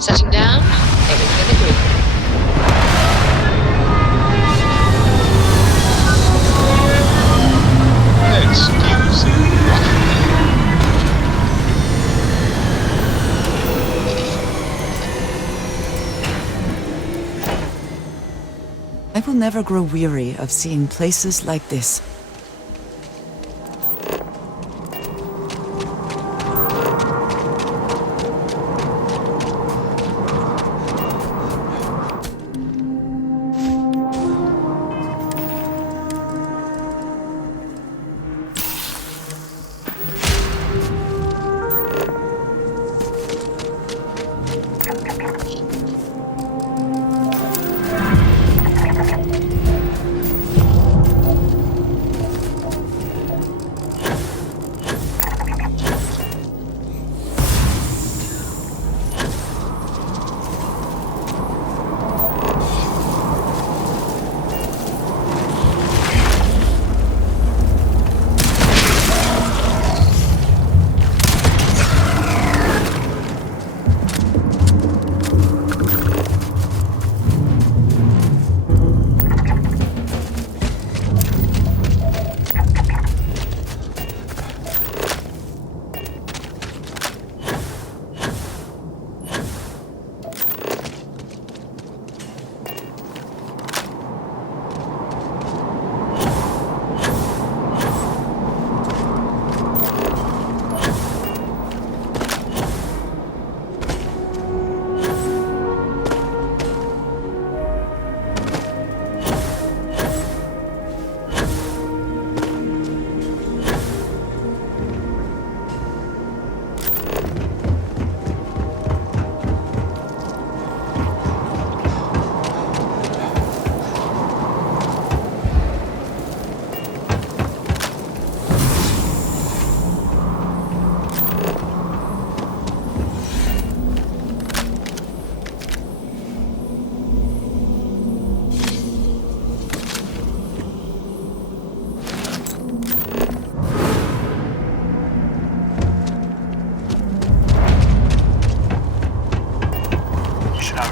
Setting down. Everything in the green. Excuse me. I will never grow weary of seeing places like this.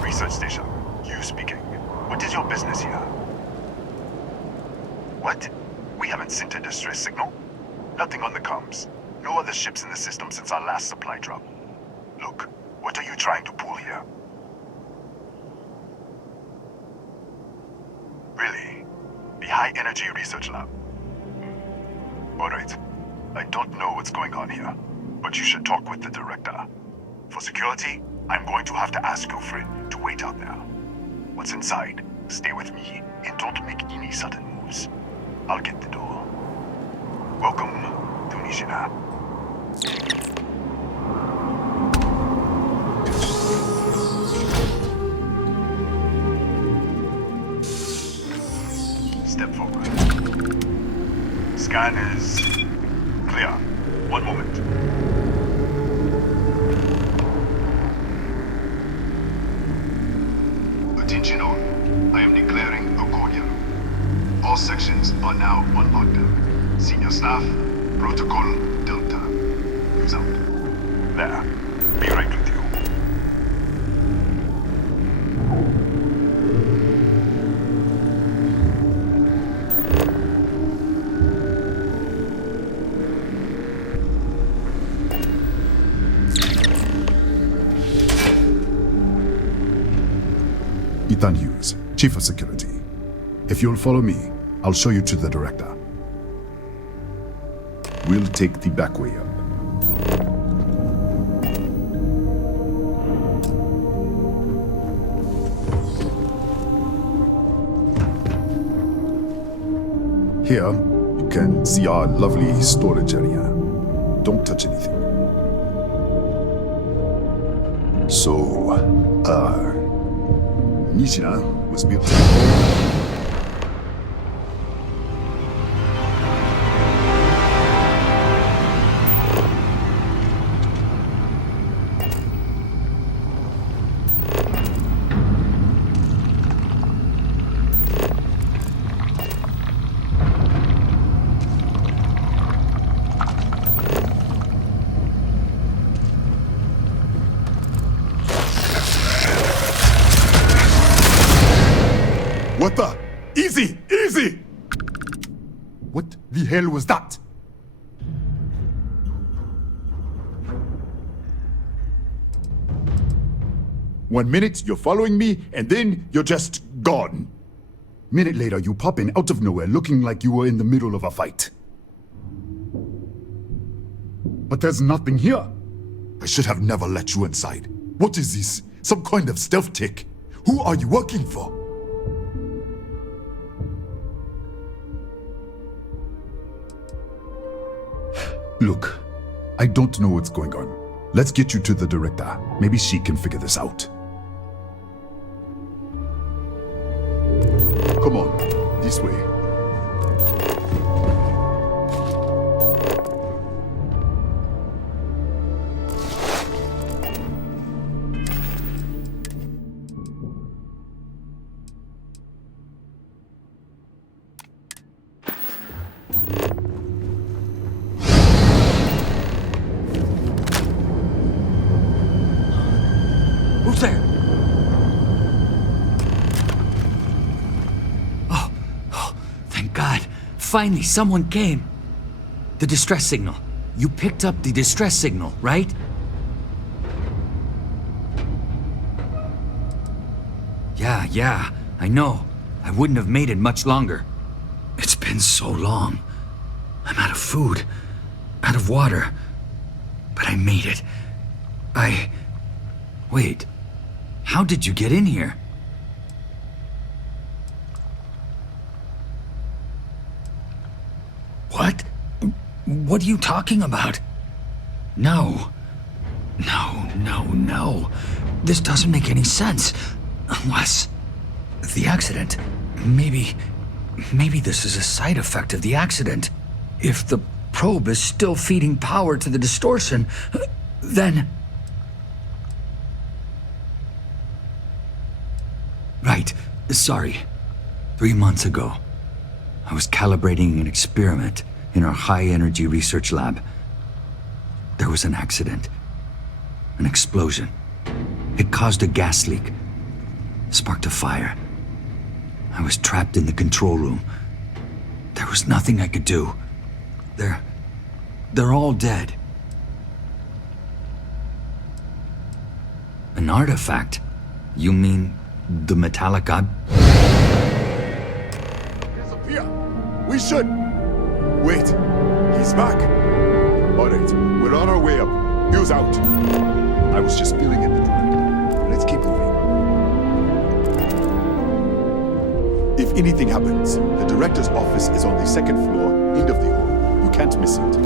Research station. You speaking. What is your business here? What? We haven't sent a distress signal? Nothing on the comms. No other ships in the system since our last supply drop. Look, what are you trying to pull here? Really? The High Energy Research Lab? Alright. I don't know what's going on here, but you should talk with the director. For security, I'm going to have to ask your friend to wait out there. What's inside, stay with me and don't make any sudden moves. I'll get the door. Welcome to Nishina. Step forward. Scan is clear. One moment. Attention all. I am declaring a cordial. All sections are now on lockdown. Senior staff, Protocol Delta. Who's out? There. Be right with you. Ethan Hughes, Chief of Security. If you'll follow me, I'll show you to the director. We'll take the back way up. Here, you can see our lovely storage area. Don't touch anything. So, Nishina was built. was that? One minute you're following me, and then you're just gone. Minute later, you pop in out of nowhere looking like you were in the middle of a fight. But there's nothing here. I should have never let you inside. What is this? Some kind of stealth tick? Who are you working for? Look, I don't know what's going on. Let's get you to the director. Maybe she can figure this out. Come on, this way. Who's there? Thank God. Finally, someone came. The distress signal. You picked up the distress signal, right? Yeah, I know. I wouldn't have made it much longer. It's been so long. I'm out of food, out of water. But I made it. Wait. How did you get in here? What? What are you talking about? No. This doesn't make any sense. Unless... the accident. Maybe this is a side effect of the accident. If the probe is still feeding power to the distortion, then... Right. Sorry. 3 months ago, I was calibrating an experiment in our high-energy research lab. There was an accident. An explosion. It caused a gas leak. Sparked a fire. I was trapped in the control room. There was nothing I could do. They're all dead. An artifact? You mean the metallic Disappear! We should! Wait, he's back! Alright, we're on our way up. News out. I was just filling in the director. Let's keep moving. If anything happens, the director's office is on the second floor, end of the hall. You can't miss it.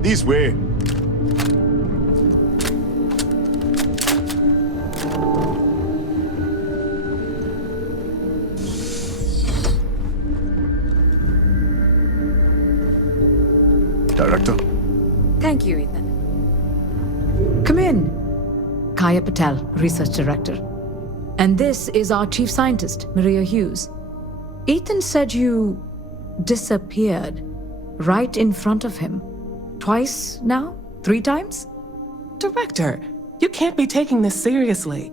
This way. Director? Thank you, Ethan. Kaya Patel, Research Director. And this is our Chief Scientist, Maria Hughes. Ethan said you disappeared right in front of him. Twice now? 3 times? Director, you can't be taking this seriously.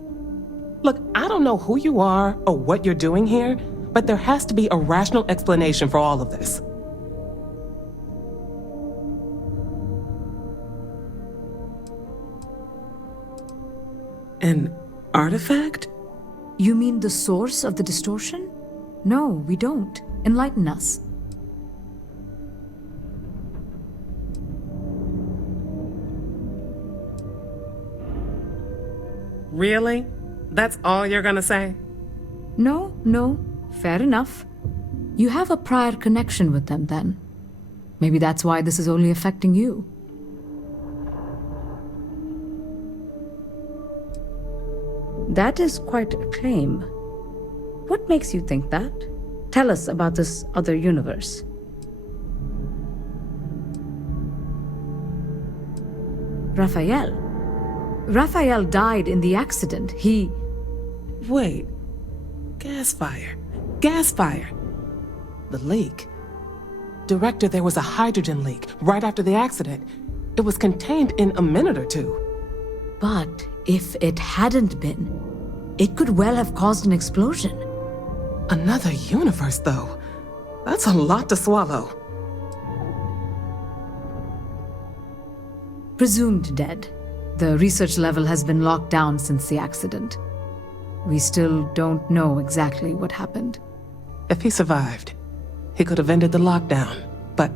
Look, I don't know who you are or what you're doing here, but there has to be a rational explanation for all of this. An artifact? You mean the source of the distortion? No, we don't. Enlighten us. Really? That's all you're gonna say? No. Fair enough. You have a prior connection with them then. Maybe that's why this is only affecting you. That is quite a claim. What makes you think that? Tell us about this other universe. Raphael died in the accident. He... Wait. Gas fire. The leak. Director, there was a hydrogen leak right after the accident. It was contained in a minute or two. But if it hadn't been, it could well have caused an explosion. Another universe, though. That's a lot to swallow. Presumed dead. The research level has been locked down since the accident. We still don't know exactly what happened. If he survived, he could have ended the lockdown, but...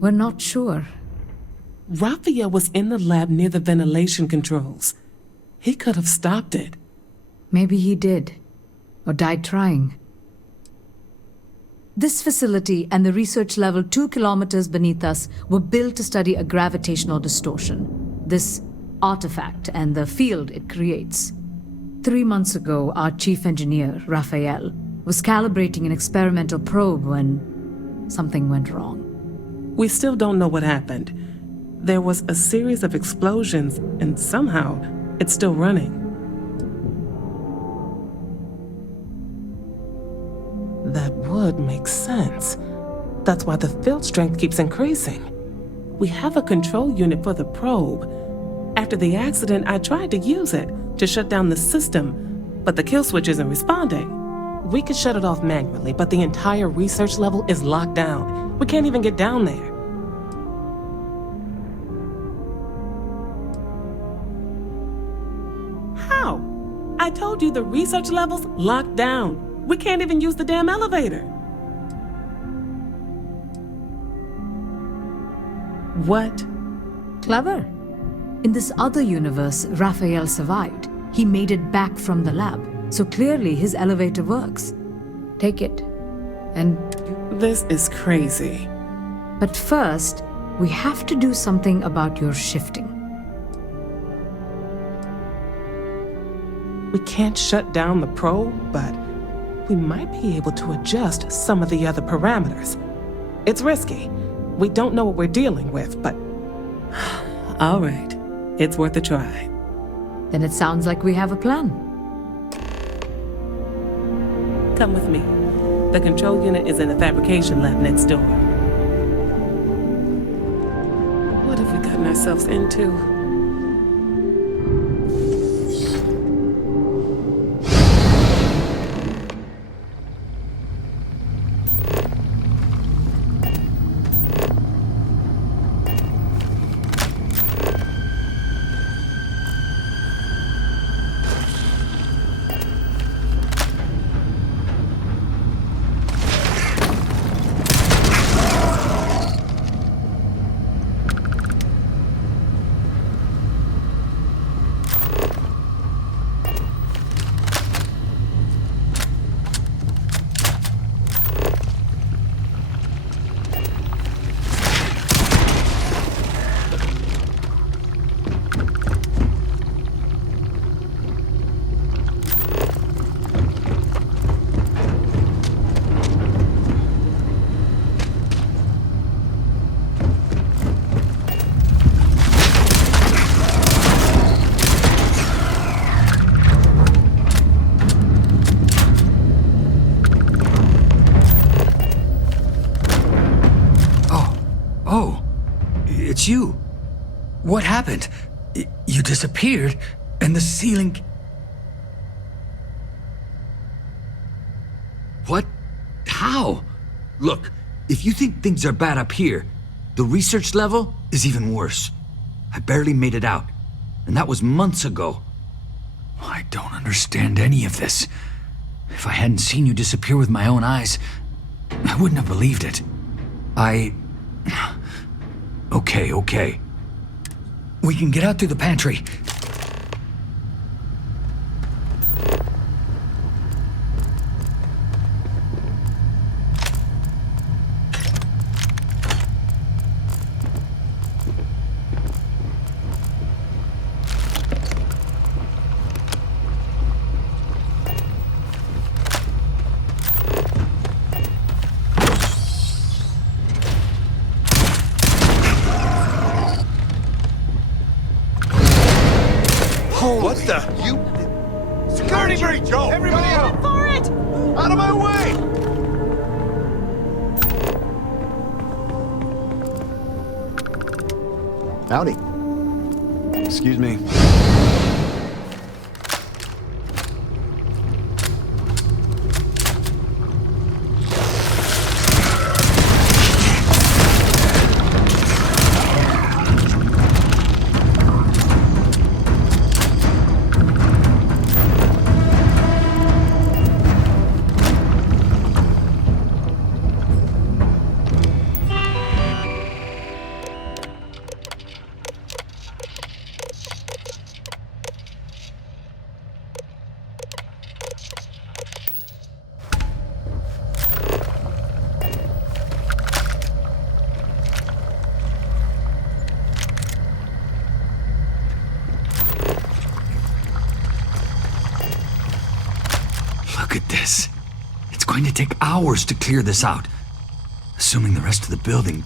We're not sure. Raphael was in the lab near the ventilation controls. He could have stopped it. Maybe he did. Or died trying. This facility and the research level 2 kilometers beneath us were built to study a gravitational distortion. This artifact and the field it creates. 3 months ago, our chief engineer, Raphael, was calibrating an experimental probe when something went wrong. We still don't know what happened. There was a series of explosions, and somehow it's still running. That would make sense. That's why the field strength keeps increasing. We have a control unit for the probe. After the accident, I tried to use it to shut down the system, but the kill switch isn't responding. We could shut it off manually, but the entire research level is locked down. We can't even get down there. How? I told you the research level's locked down. We can't even use the damn elevator. What? Clever. In this other universe, Raphael survived. He made it back from the lab, so clearly his elevator works. Take it. And... This is crazy. But first, we have to do something about your shifting. We can't shut down the probe, but we might be able to adjust some of the other parameters. It's risky. We don't know what we're dealing with, but... All right. It's worth a try. Then it sounds like we have a plan. Come with me. The control unit is in the fabrication lab next door. What have we gotten ourselves into? Oh, it's you. What happened? You disappeared, and the ceiling... What? How? Look, if you think things are bad up here, the research level is even worse. I barely made it out, and that was months ago. I don't understand any of this. If I hadn't seen you disappear with my own eyes, I wouldn't have believed it. Okay. We can get out through the pantry. What the? You... Security breach, Joe! Everybody out! For it! Out of my way! Howdy. Excuse me. Look at this. It's going to take hours to clear this out. Assuming the rest of the building...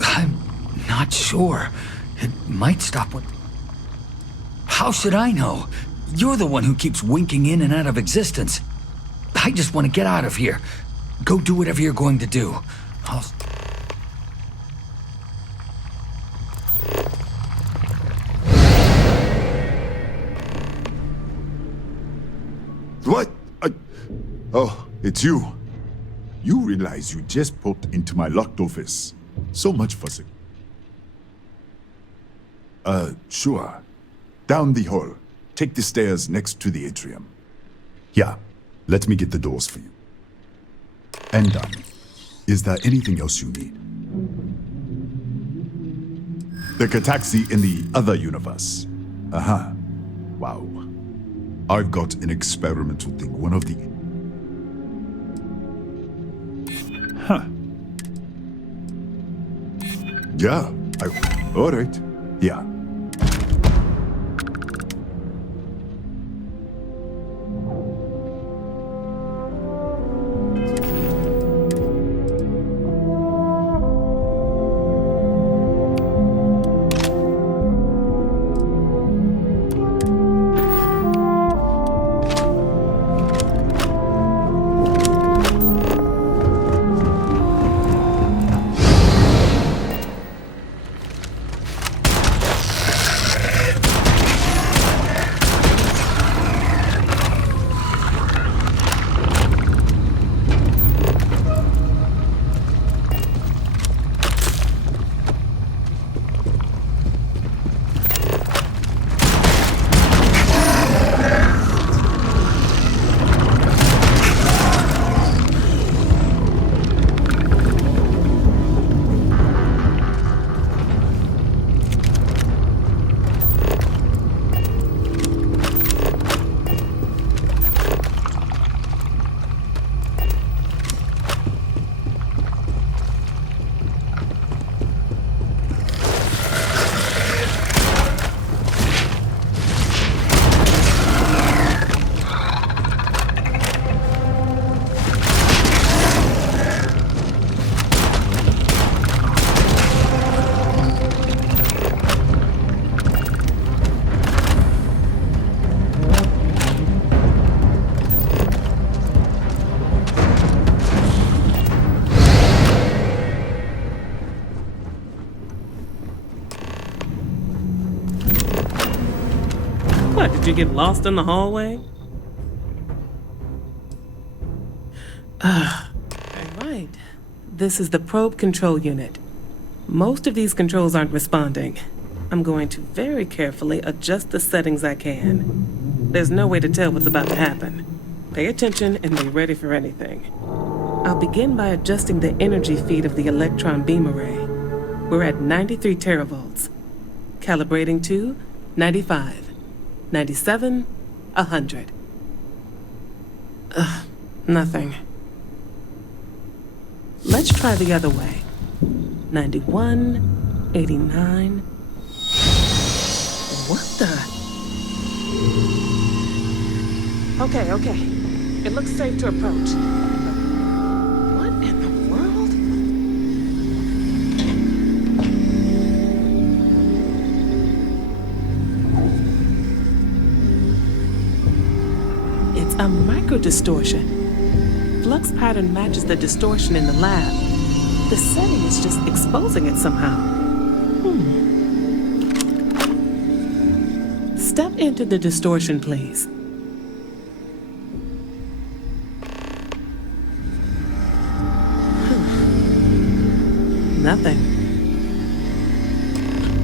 I'm not sure. It might stop when... How should I know? You're the one who keeps winking in and out of existence. I just want to get out of here. Go do whatever you're going to do. I'll... What? Oh, it's you. You realize you just popped into my locked office. So much fussing. Sure. Down the hall. Take the stairs next to the atrium. Yeah, let me get the doors for you. And done. Is there anything else you need? The Cataxi in the other universe. Uh-huh. Wow. I've got an experimental thing, one of the... Huh. Yeah, all right. Yeah. Did you get lost in the hallway? Alright. This is the probe control unit. Most of these controls aren't responding. I'm going to very carefully adjust the settings I can. There's no way to tell what's about to happen. Pay attention and be ready for anything. I'll begin by adjusting the energy feed of the electron beam array. We're at 93 teravolts. Calibrating to 95, 97, 100. Nothing. Let's try the other way. 91, 89. What the? Okay. It looks safe to approach. What in the world? It's a microdistortion. Flux pattern matches the distortion in the lab. The setting is just exposing it somehow. Step into the distortion, please. Nothing.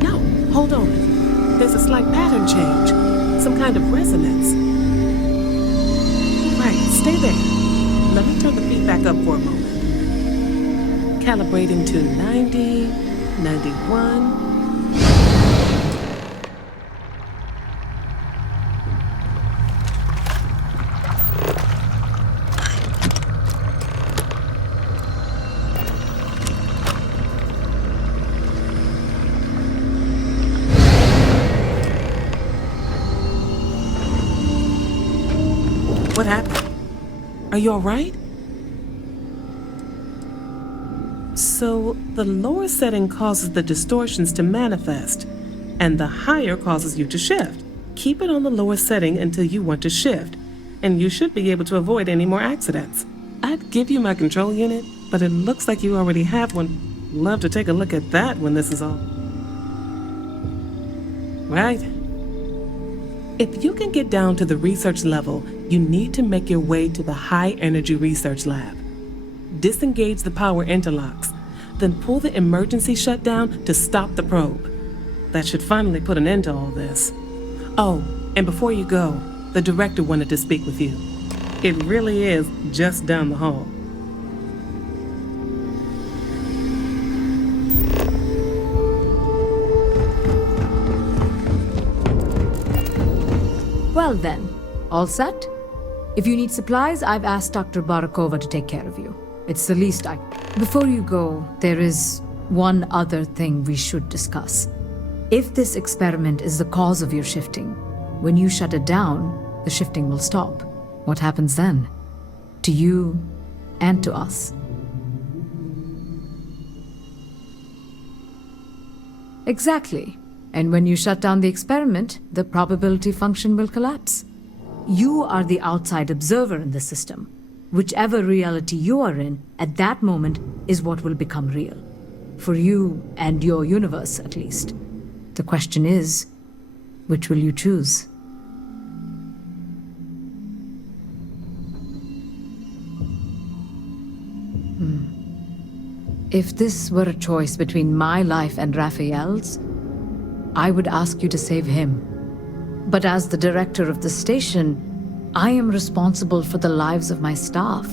No, hold on. There's a slight pattern change. Some kind of resonance. Right, stay there. Let me turn the feedback up for a moment. Calibrating to 90, 91. What happened? Are you all right? So, the lower setting causes the distortions to manifest, and the higher causes you to shift. Keep it on the lower setting until you want to shift, and you should be able to avoid any more accidents. I'd give you my control unit, but it looks like you already have one. Love to take a look at that when this is all. Right? If you can get down to the research level, you need to make your way to the High Energy Research Lab. Disengage the power interlocks, then pull the emergency shutdown to stop the probe. That should finally put an end to all this. Oh, and before you go, the director wanted to speak with you. It really is just down the hall. Well then, all set? If you need supplies, I've asked Dr. Barakova to take care of you. It's the least I... Before you go, there is one other thing we should discuss. If this experiment is the cause of your shifting, when you shut it down, the shifting will stop. What happens then? To you and to us. Exactly. And when you shut down the experiment, the probability function will collapse. You are the outside observer in the system. Whichever reality you are in, at that moment, is what will become real. For you and your universe, at least. The question is, which will you choose? If this were a choice between my life and Raphael's, I would ask you to save him. But as the director of the station, I am responsible for the lives of my staff.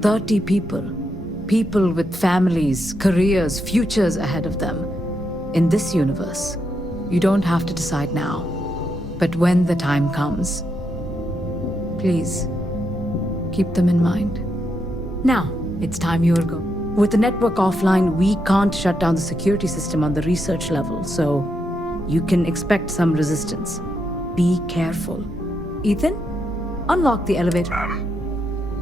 30 people. People with families, careers, futures ahead of them. In this universe, you don't have to decide now. But when the time comes, please, keep them in mind. Now, it's time you were going. With the network offline, we can't shut down the security system on the research level, so you can expect some resistance. Be careful. Ethan, unlock the elevator.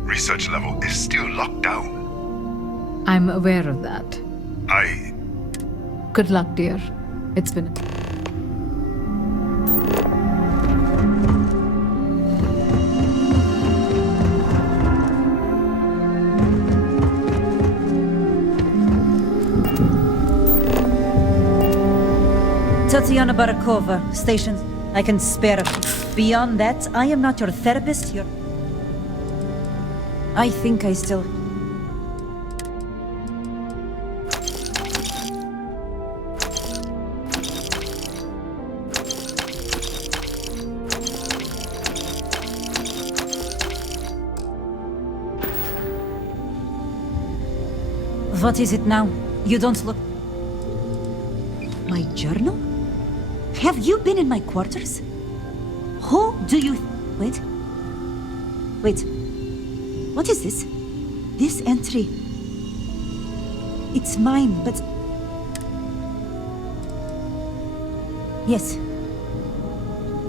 Research level is still locked down. I'm aware of that. Good luck, dear. It's been... Tatiana Barakova, station. I can spare a... Beyond that, I am not your therapist, I think I still... What is it now? You don't look... My journal? Have you been in my quarters? Who do you... Wait. What is this? This entry... It's mine, but... Yes.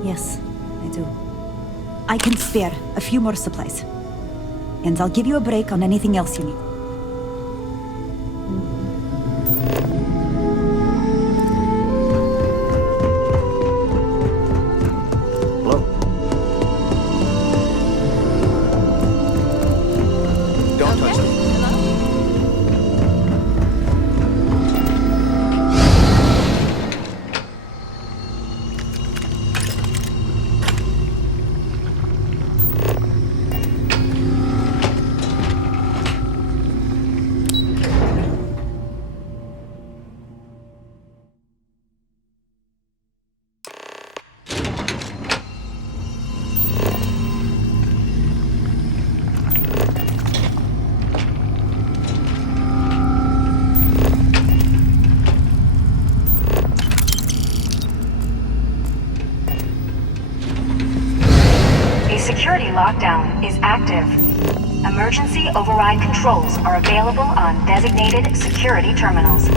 Yes, I do. I can spare a few more supplies. And I'll give you a break on anything else you need. Security lockdown is active. Emergency override controls are available on designated security terminals.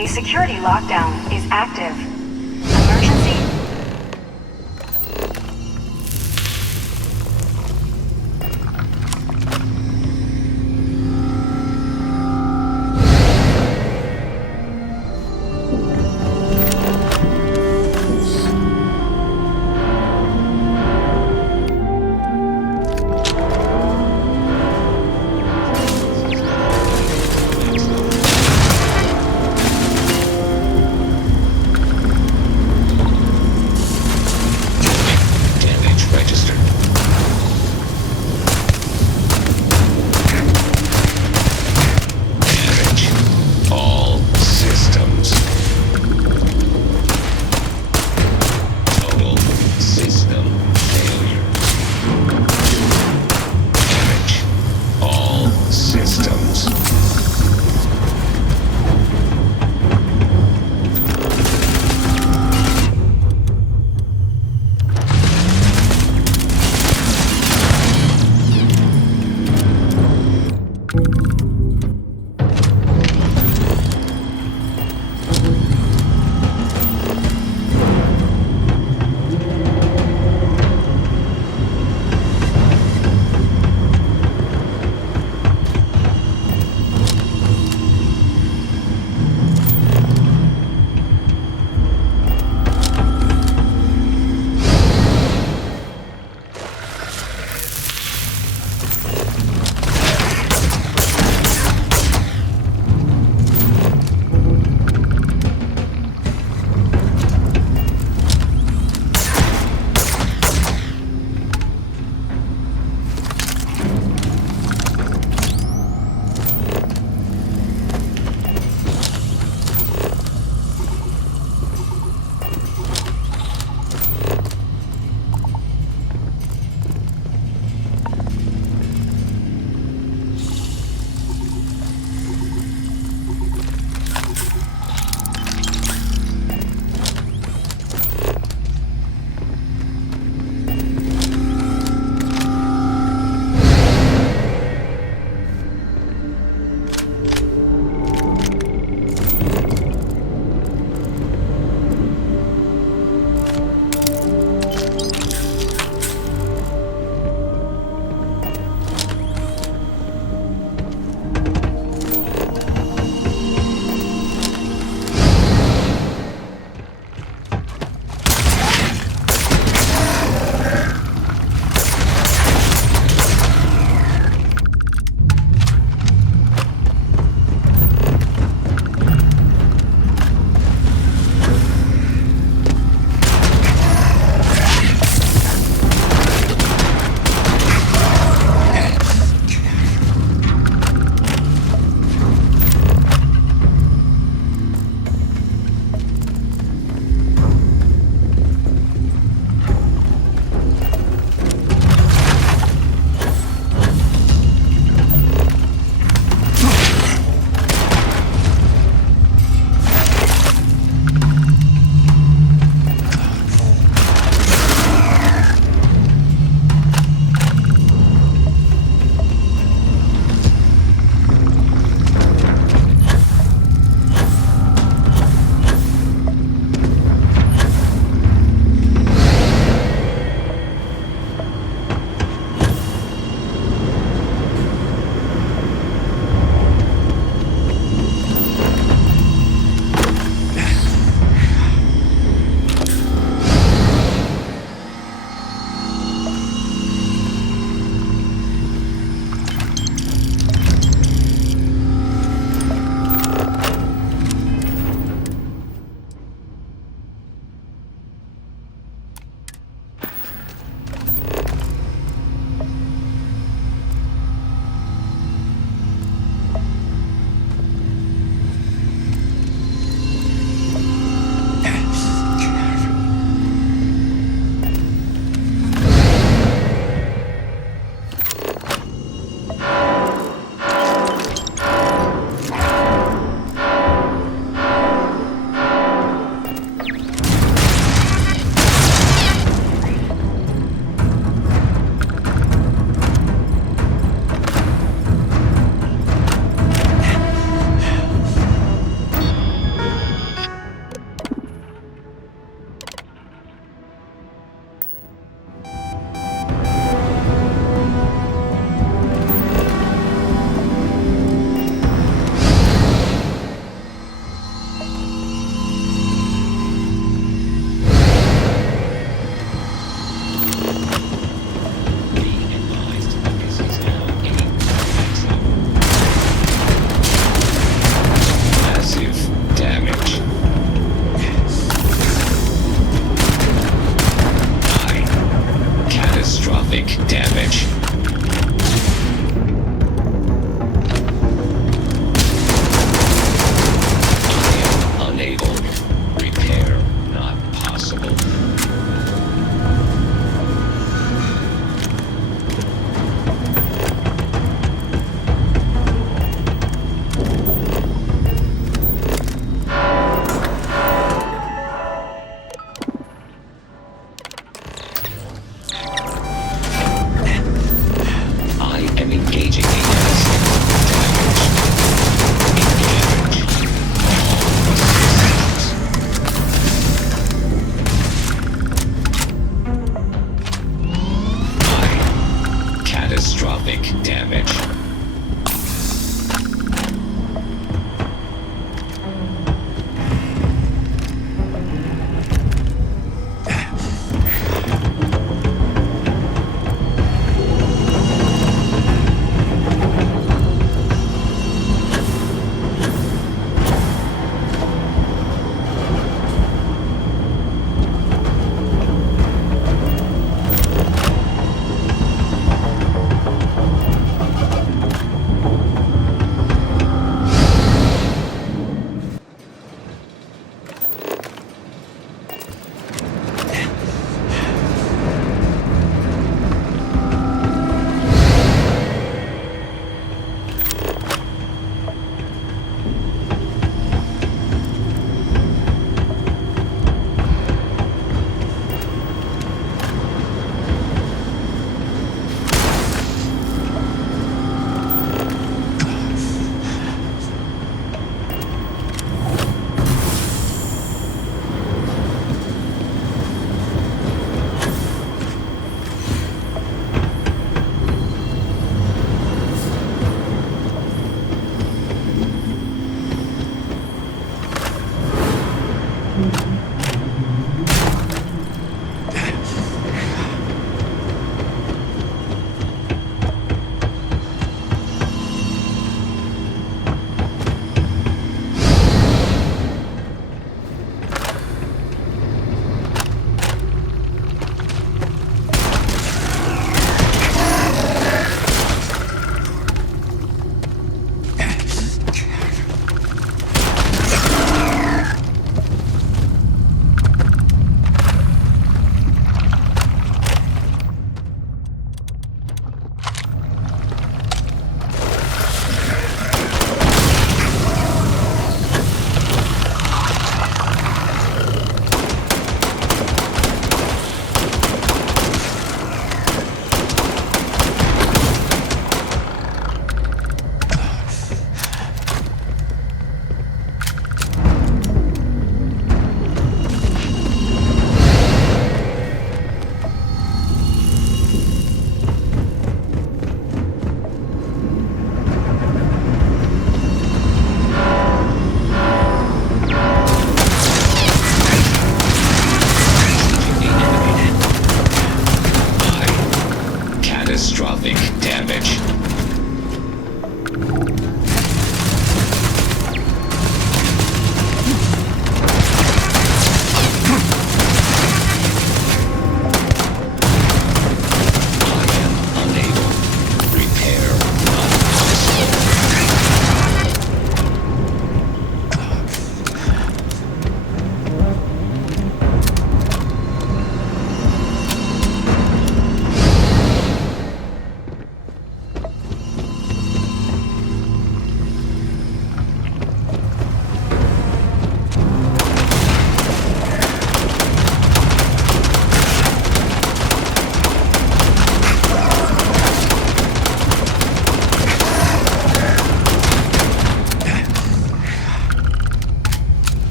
A security lockdown is active. Emergency.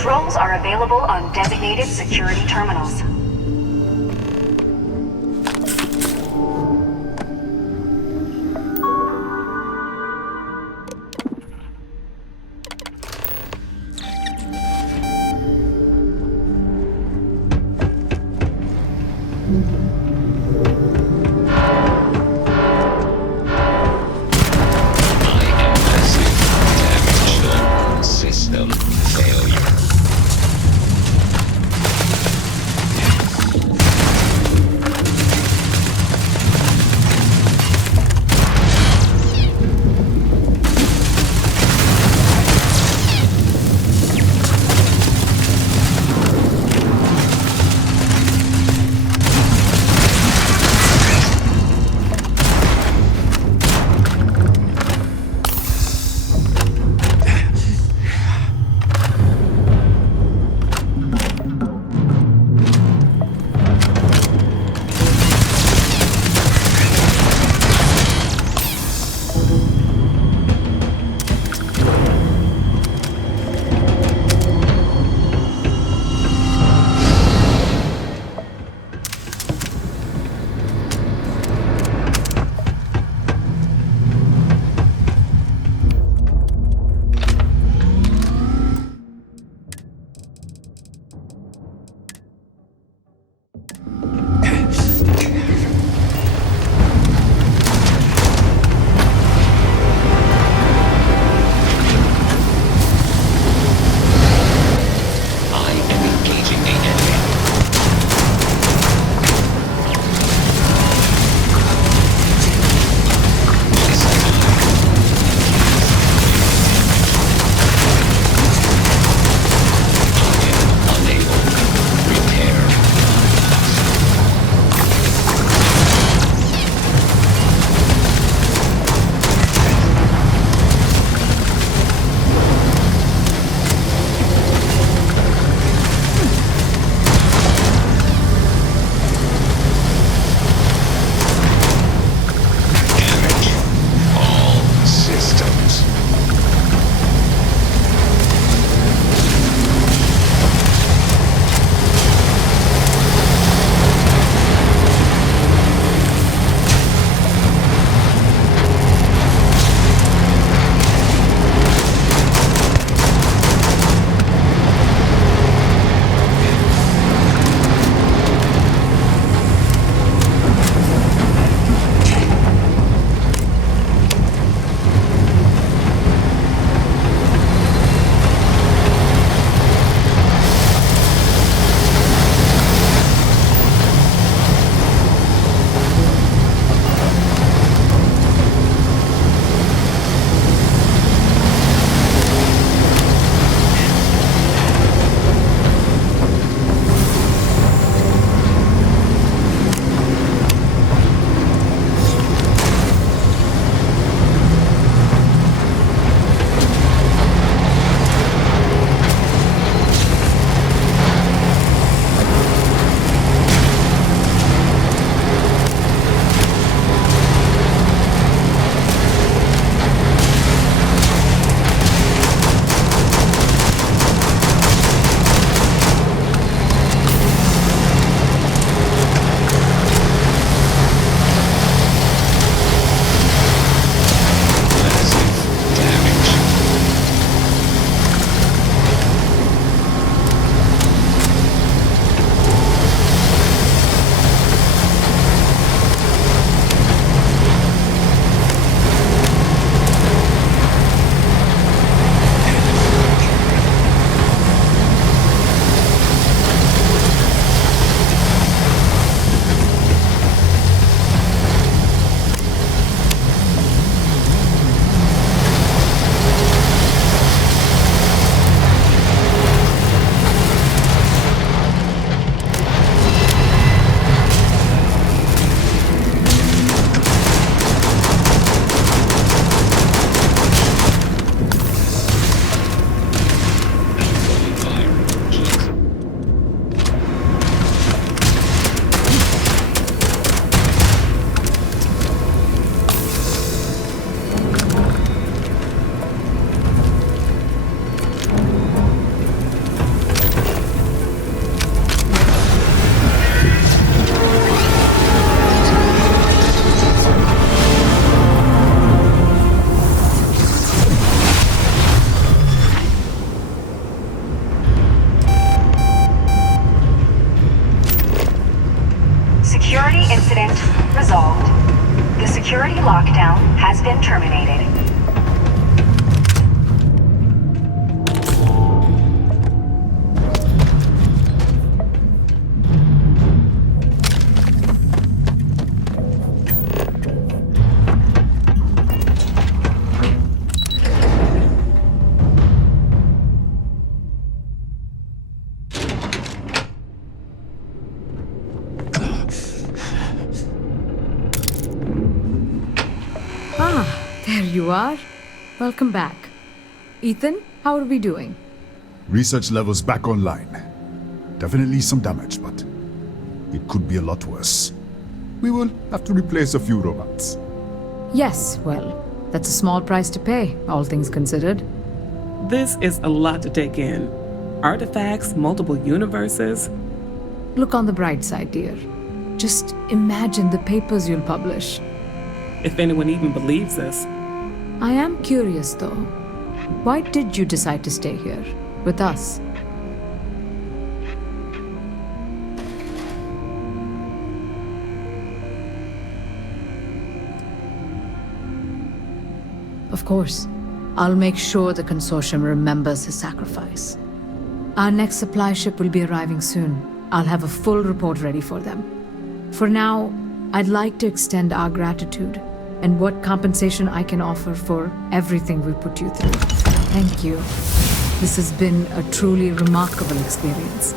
Controls are available on designated security terminals. System failure. has been terminated. There you are. Welcome back. Ethan, how are we doing? Research levels back online. Definitely some damage, but it could be a lot worse. We will have to replace a few robots. Yes, well, that's a small price to pay, all things considered. This is a lot to take in. Artifacts, multiple universes. Look on the bright side, dear. Just imagine the papers you'll publish. If anyone even believes us. I am curious, though. Why did you decide to stay here, with us? Of course. I'll make sure the consortium remembers his sacrifice. Our next supply ship will be arriving soon. I'll have a full report ready for them. For now, I'd like to extend our gratitude and what compensation I can offer for everything we put you through. Thank you. This has been a truly remarkable experience.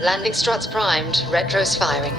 Landing struts primed, retros firing.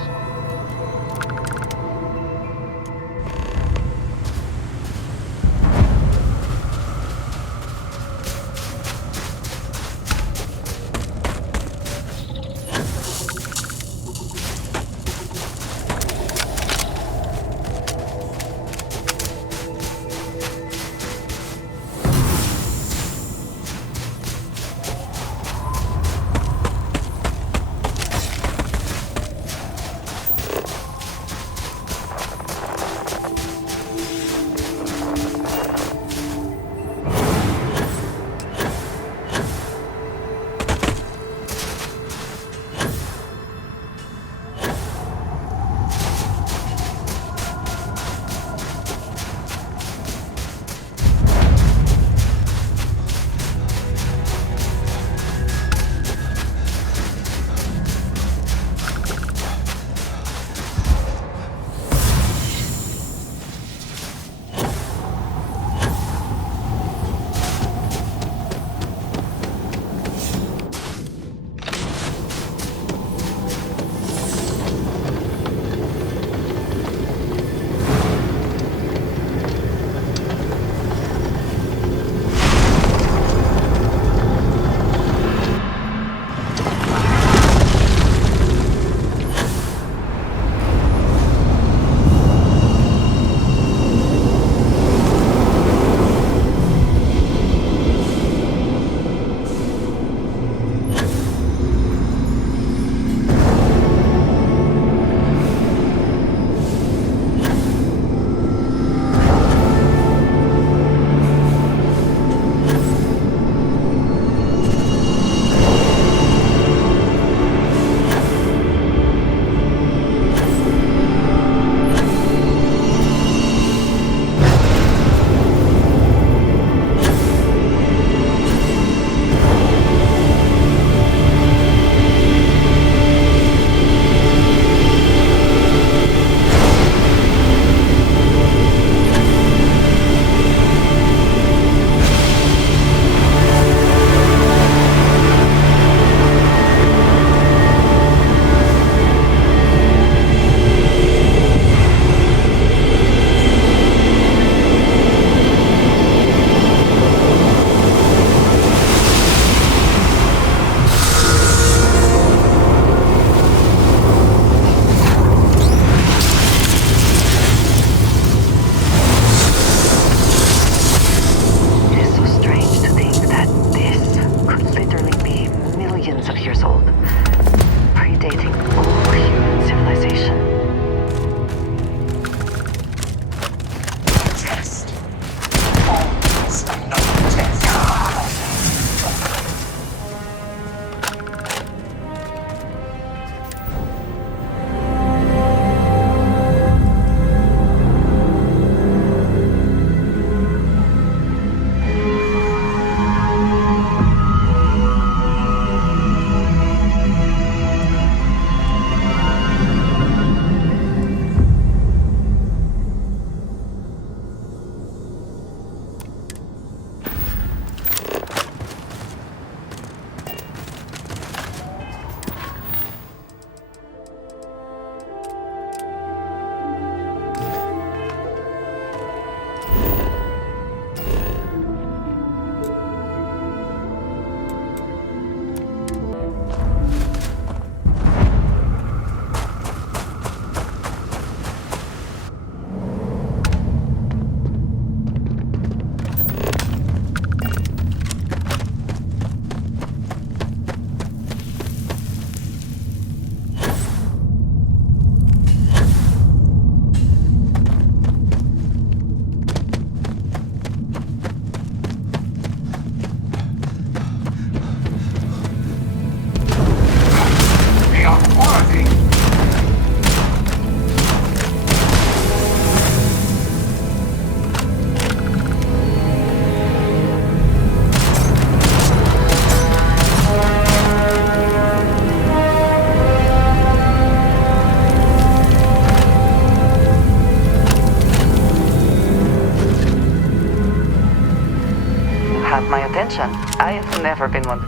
attention. I have never been one.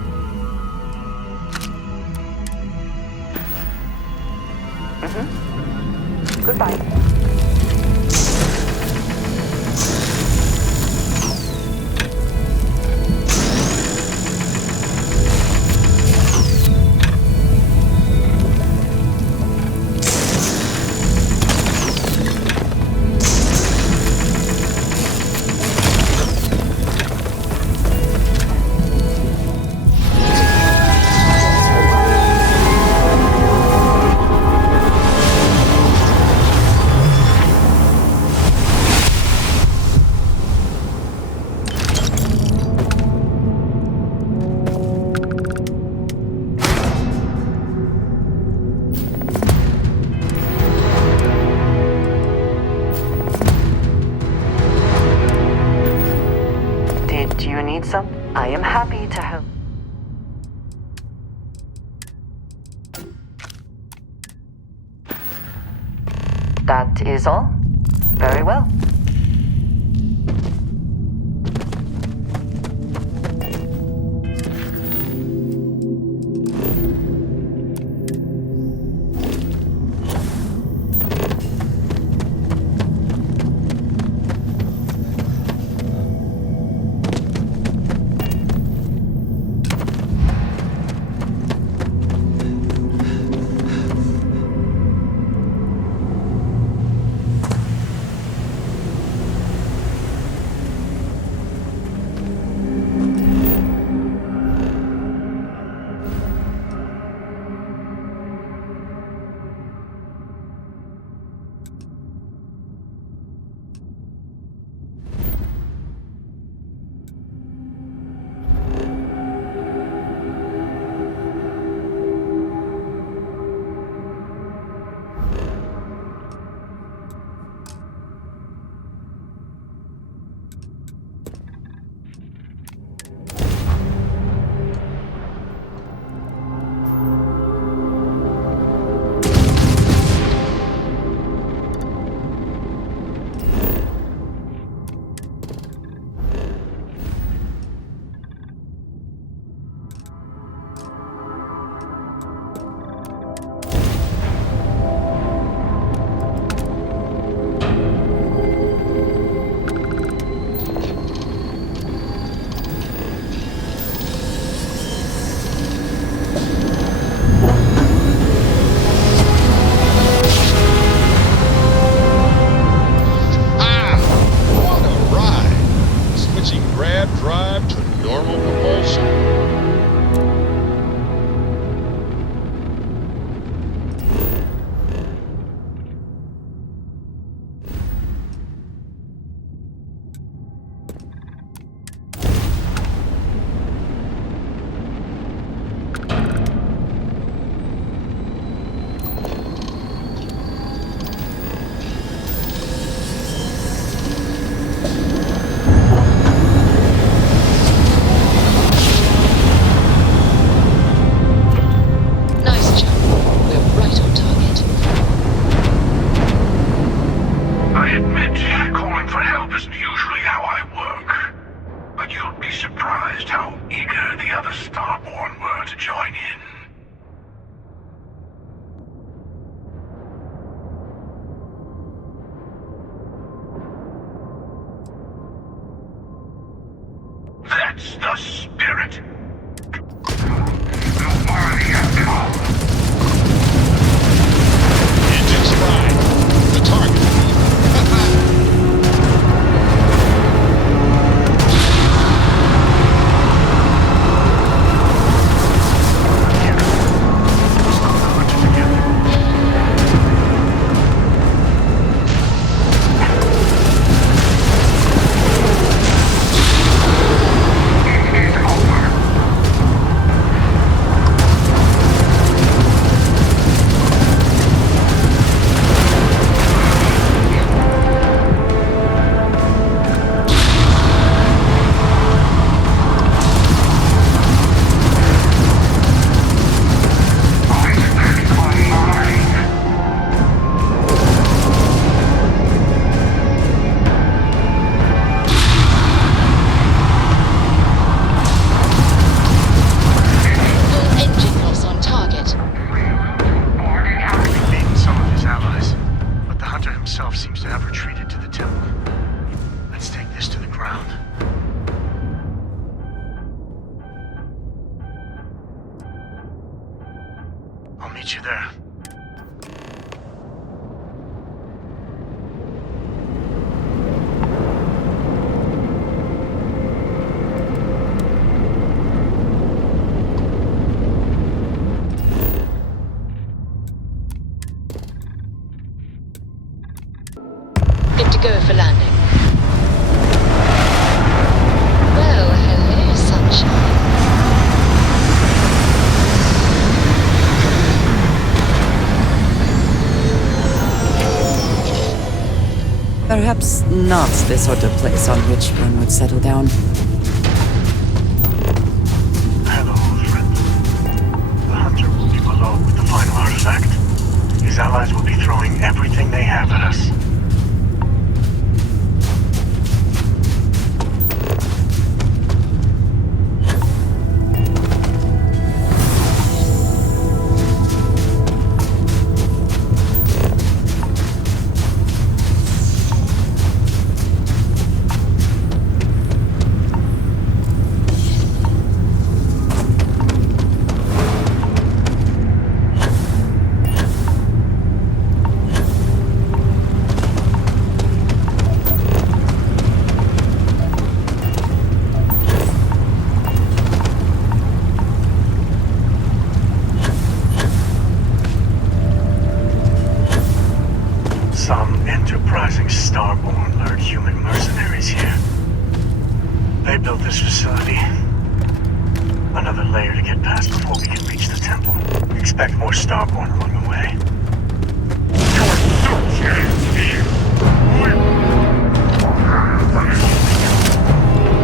Goodbye. I am happy to help. That is all? Very well. That's the spirit. Engines fried. The target. Seems to have retreated to the temple. Let's take this to the ground. I'll meet you there. Good to go for landing. Well, hello, sunshine. Perhaps not the sort of place on which one would settle down. Hello, old friend. The hunter will be below with the final artifact. His allies will be throwing everything they have at us. Some enterprising starborn lured human mercenaries here. They built this facility. Another layer to get past before we can reach the temple. Expect more starborn along the way.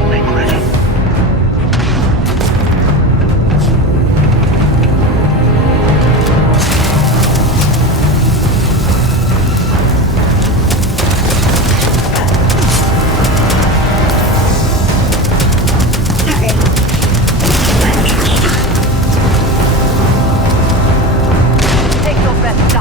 Make ready. Take your best.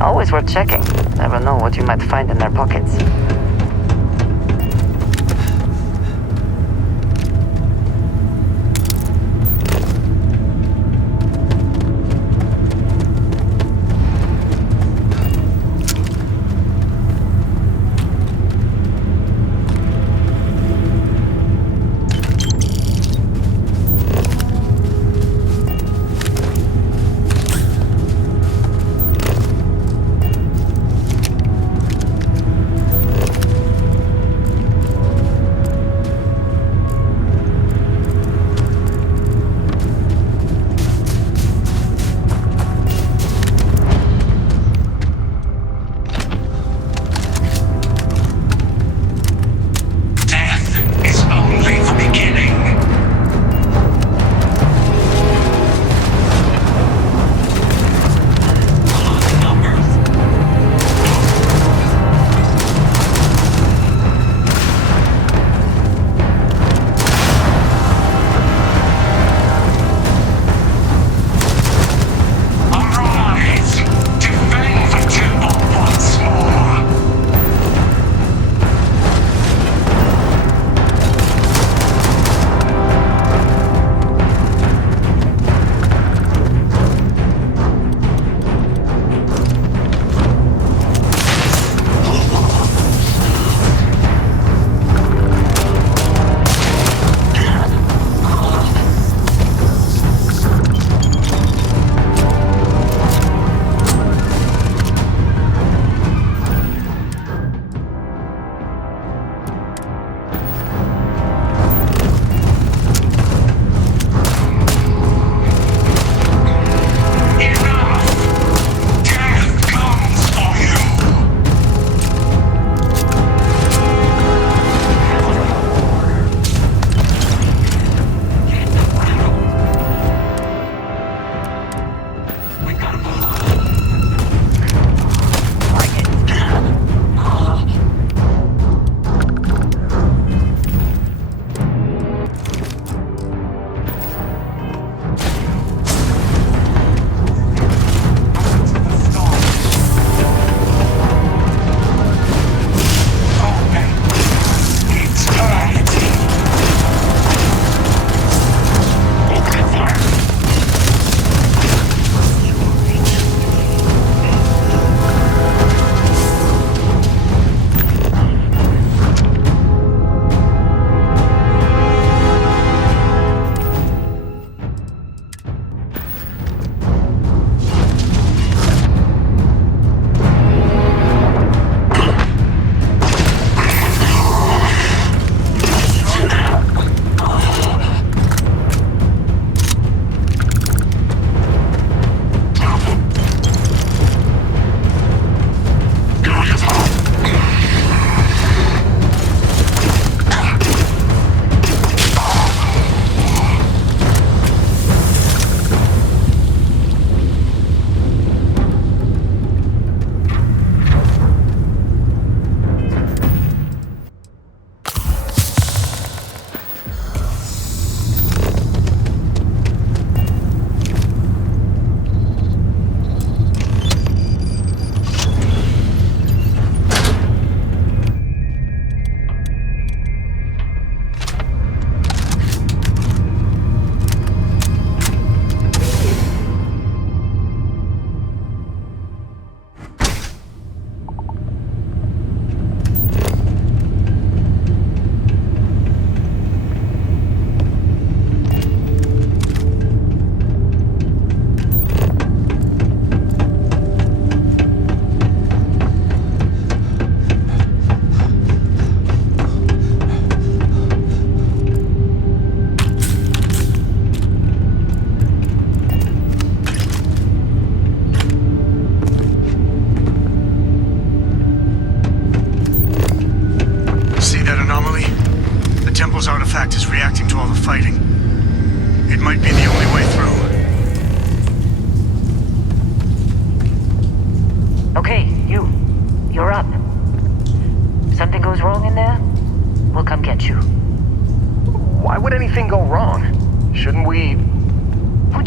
Always worth checking. Never know what you might find in their pockets.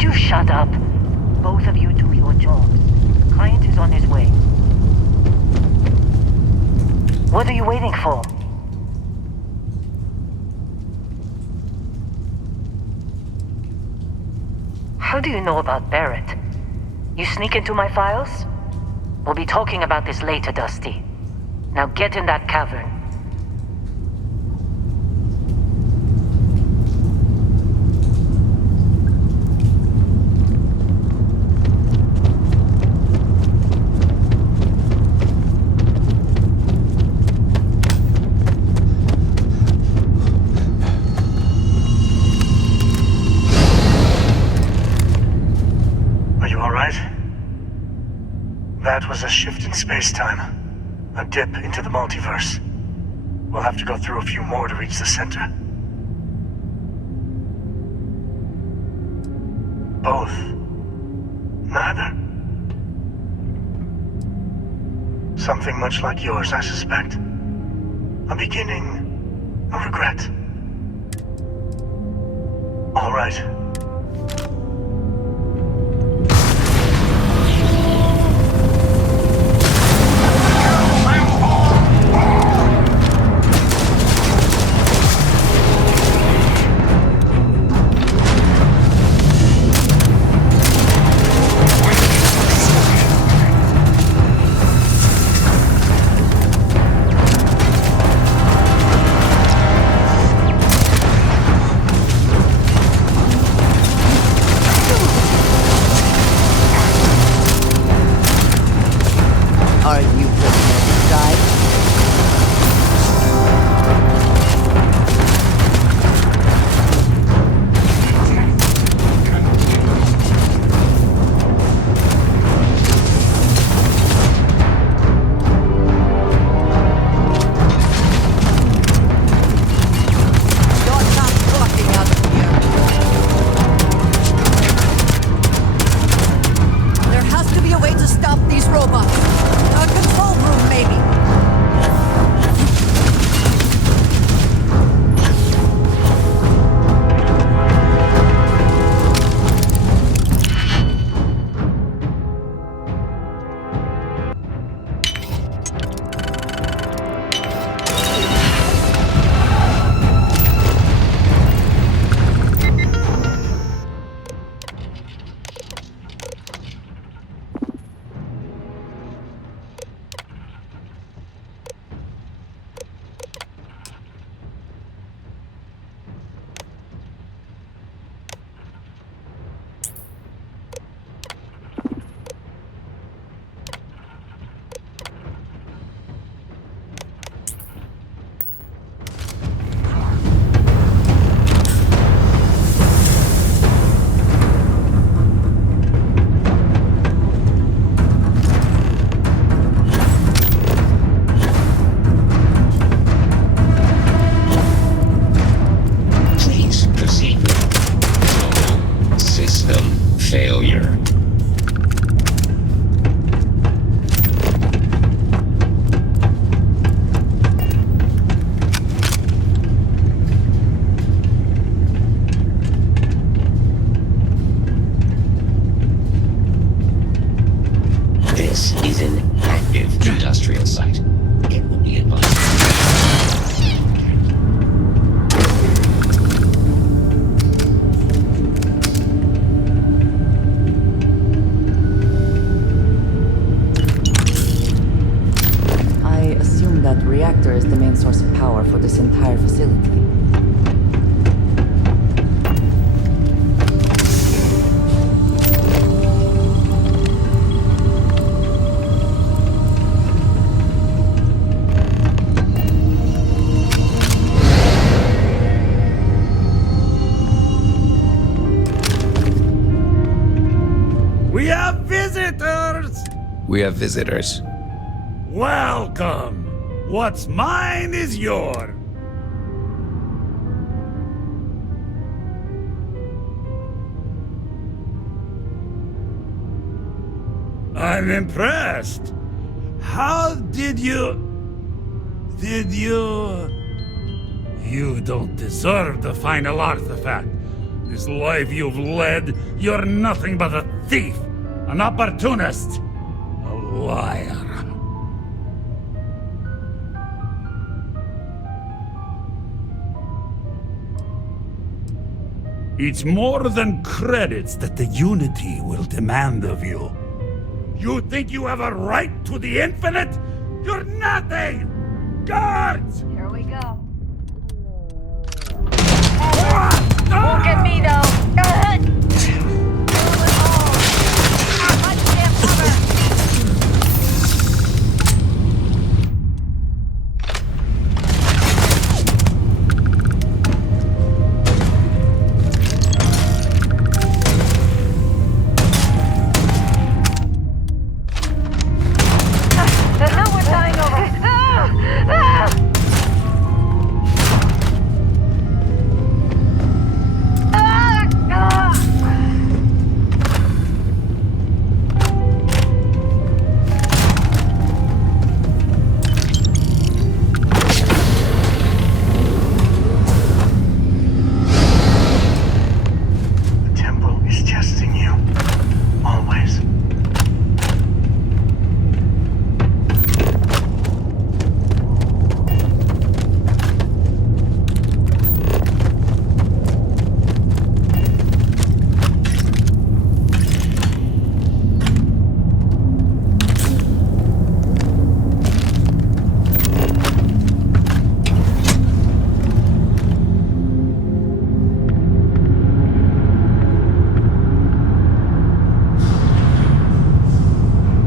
Would you shut up? Both of you do your jobs. Client is on his way. What are you waiting for? How do you know about Barrett? You sneak into my files? We'll be talking about this later, Dusty. Now get in that cavern. That was a shift in space-time. A dip into the multiverse. We'll have to go through a few more to reach the center. Both. Neither. Something much like yours, I suspect. A beginning, a regret. All right. We have visitors. Welcome! What's mine is yours. I'm impressed. How did you... You don't deserve the final artifact. This life you've led, you're nothing but a thief, an opportunist, a liar. It's more than credits that the Unity will demand of you. You think you have a right to the infinite? You're nothing! Guards! Here we go. Won't get me though. We're dying over. The temple is testing you. Always.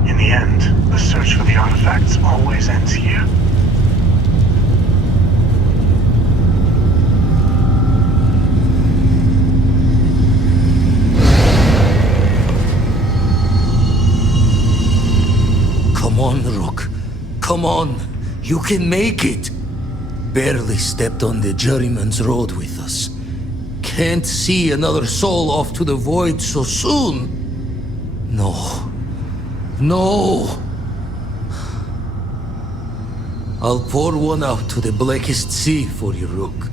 In the end, the search for the artifacts always ends here. Come on, Rook. Come on. You can make it. Barely stepped on the juryman's road with us. Can't see another soul off to the void so soon. No. No. I'll pour one out to the blackest sea for you, Rook.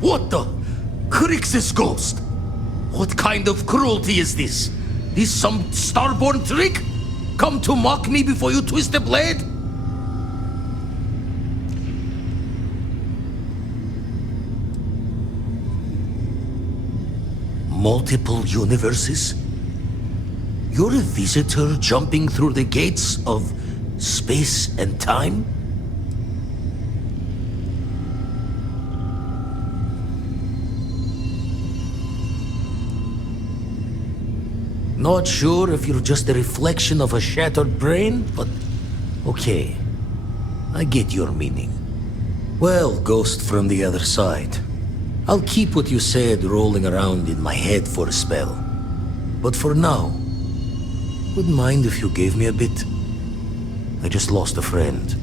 What the? Crix's ghost? What kind of cruelty is this? This some starborn trick? Come to mock me before you twist the blade? Multiple universes? You're a visitor jumping through the gates of space and time? Not sure if you're just a reflection of a shattered brain, but okay. I get your meaning. Well, ghost from the other side. I'll keep what you said rolling around in my head for a spell. But for now, wouldn't mind if you gave me a bit. I just lost a friend.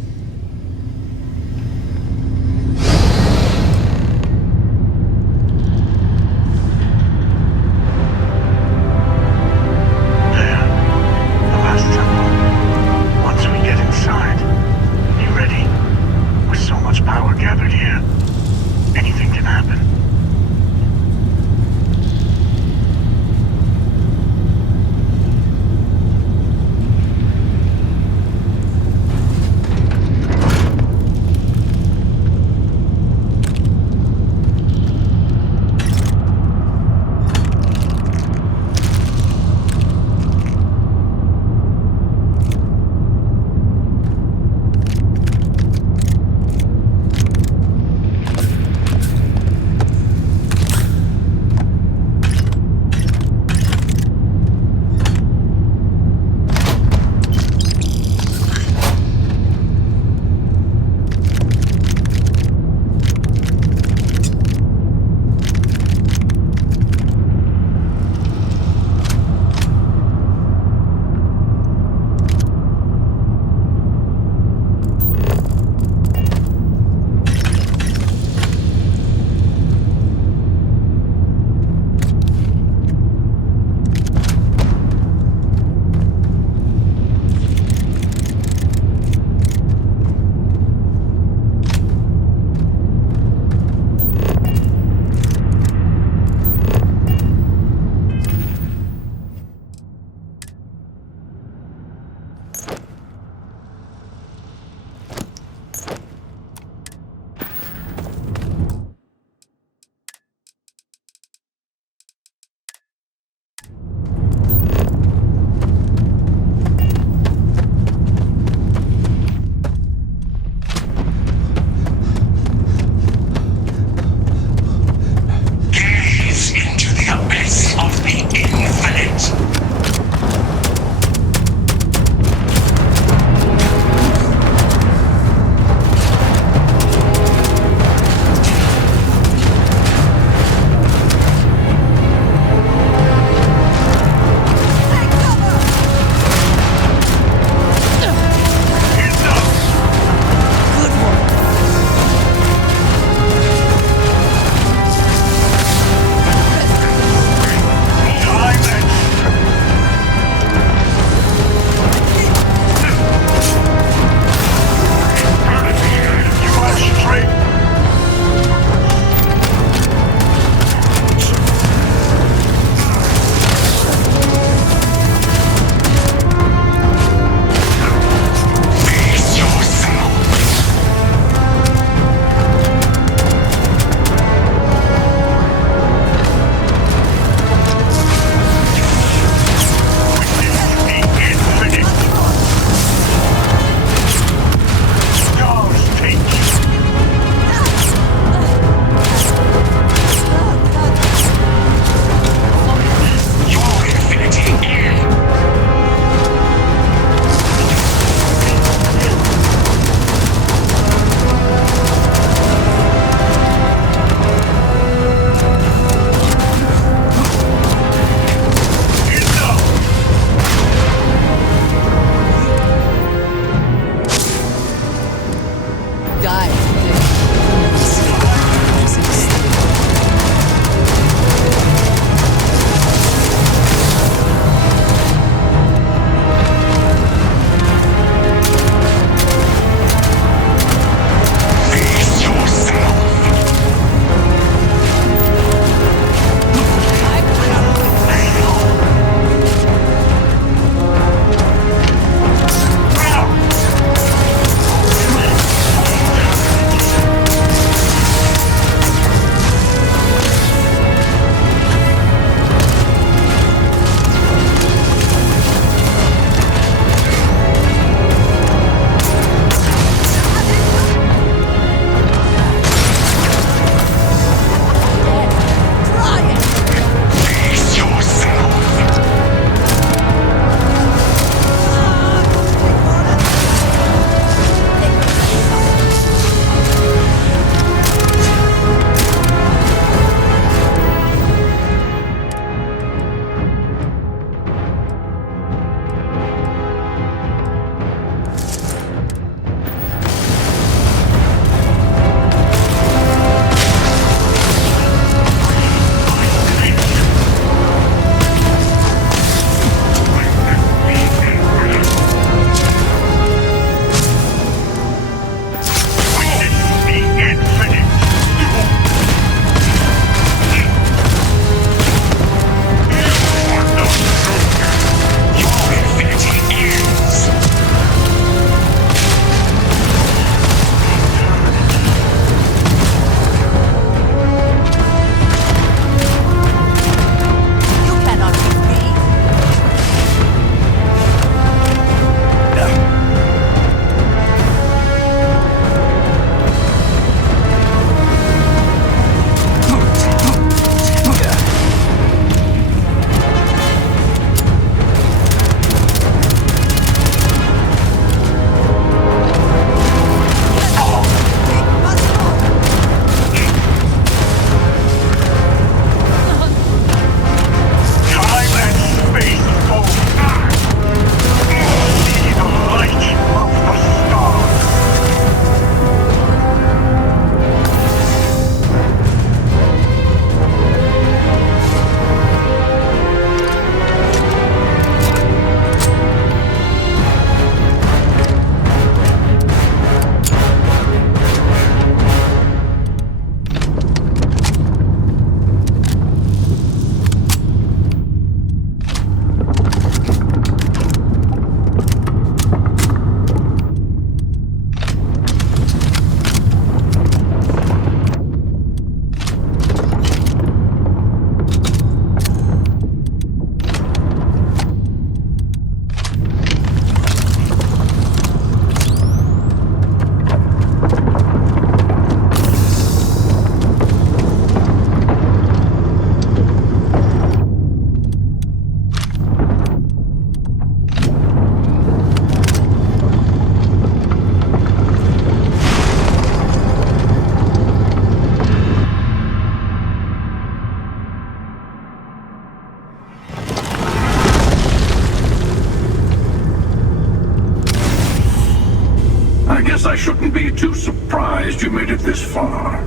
least you made it this far.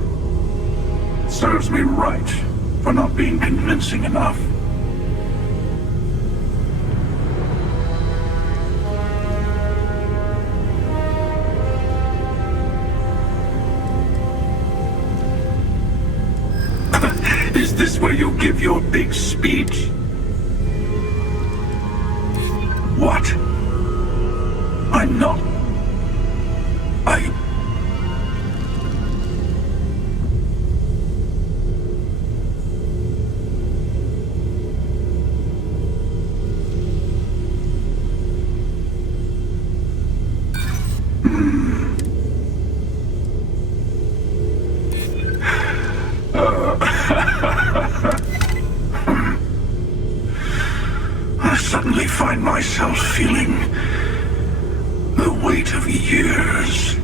Serves me right for not being convincing enough. Is this where you give your big speech? What? I'm not... I suddenly find myself feeling the weight of years.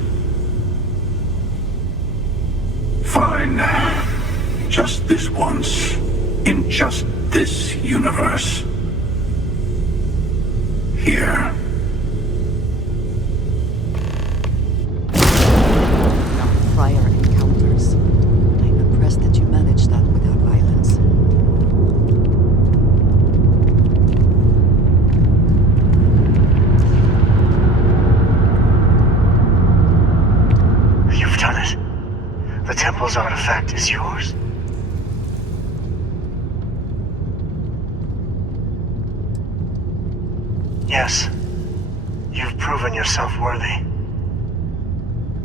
Fine. Just this once. In just this universe. Here. Prior encounters. I'm impressed that you managed that without violence. You've done it. The temple's artifact is yours. Yes. You've proven yourself worthy.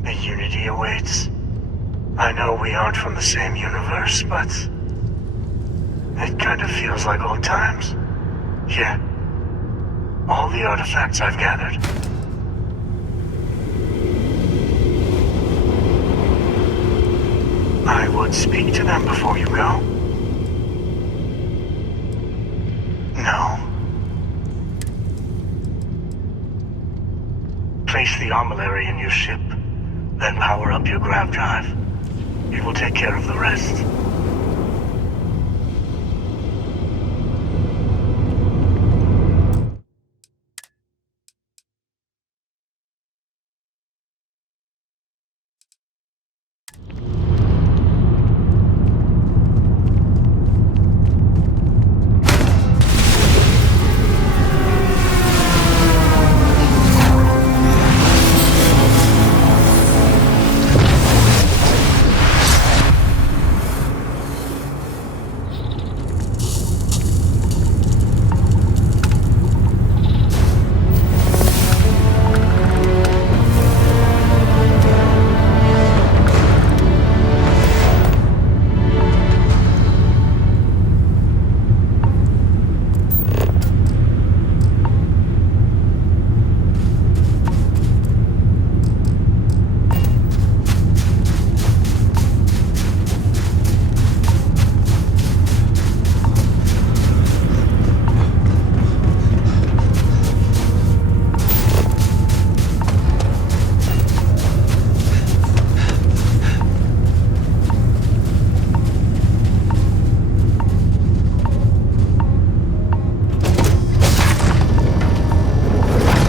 The Unity awaits. I know we aren't from the same universe, but... it kind of feels like old times. Here. All the artifacts I've gathered. I would speak to them before you go. No. Place the armillary in your ship, then power up your grav drive. It will take care of the rest.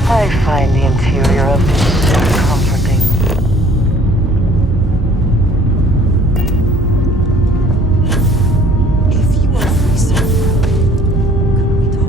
I find the interior of this so comforting. If you are free, sir, could we talk?